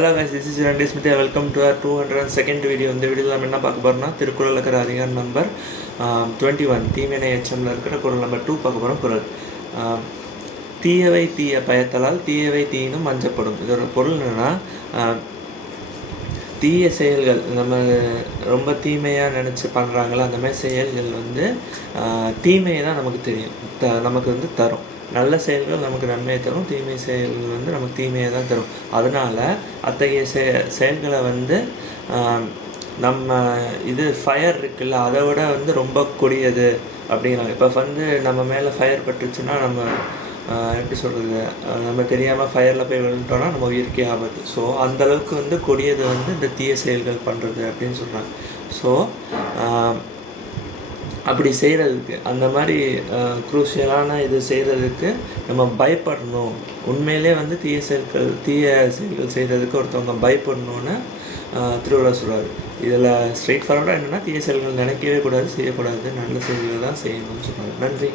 Hello guys, this is Randy Smith. Welcome to our 202nd video. இந்த வீடியோவில் நம்ம என்ன பார்க்க போகிறோம்னா திருக்குறள் இருக்கிற அதிகாரம் நம்பர் 21 தீவினை எச்சமில் இருக்கிற குறள் நம்பர் 2 பார்க்க போகிறோம். குறள் தீயவை தீய பயத்தலால் தீயவை தீயினும் அஞ்சப்படும். இதோட பொருள் என்னென்னா, தீய செயல்கள் நம்ம ரொம்ப தீமையாக நினச்சி பண்ணுறாங்களோ அந்த மாதிரி செயல்கள் தீமையை தான் நமக்கு தெரியும், நமக்கு தரும். நல்ல செயல்கள் நமக்கு நன்மையை தரும், தீமை செயல்கள் நமக்கு தீமையை தான் தரும். அதனால் அத்தகைய செயல்களை நம்ம ஃபயர் இருக்குல்ல, அதை விட ரொம்ப கொடியது அப்படிங்கிறாங்க. இப்போ நம்ம மேலே ஃபயர் பட்டுருச்சுன்னா நம்ம எப்படி சொல்கிறது, நம்ம தெரியாமல் ஃபயரில் போய் விழுந்துட்டோன்னா நம்ம உயிருக்கே ஆபத்து. ஸோ அந்தளவுக்கு கொடியது இந்த தீய செயல்கள் பண்ணுறது அப்படின்னு சொல்கிறாங்க. ஸோ அப்படி செய்கிறதுக்கு, அந்த மாதிரி குரூஷியலான இது செய்கிறதுக்கு நம்ம பயப்படணும். உண்மையிலே தீய செயல்கள் செய்கிறதுக்கு ஒருத்தவங்க பயப்படணுன்னு திருவள்ளுவர் சொல்கிறார். இதில் ஸ்ட்ரெயிட் ஃபார்வர்டாக என்னென்னா, தீய செயல்கள் நினைக்கவே கூடாது, செய்யக்கூடாது, நல்ல செயல்கள் தான் செய்யணும்னு சொல்கிறாங்க. நன்றி.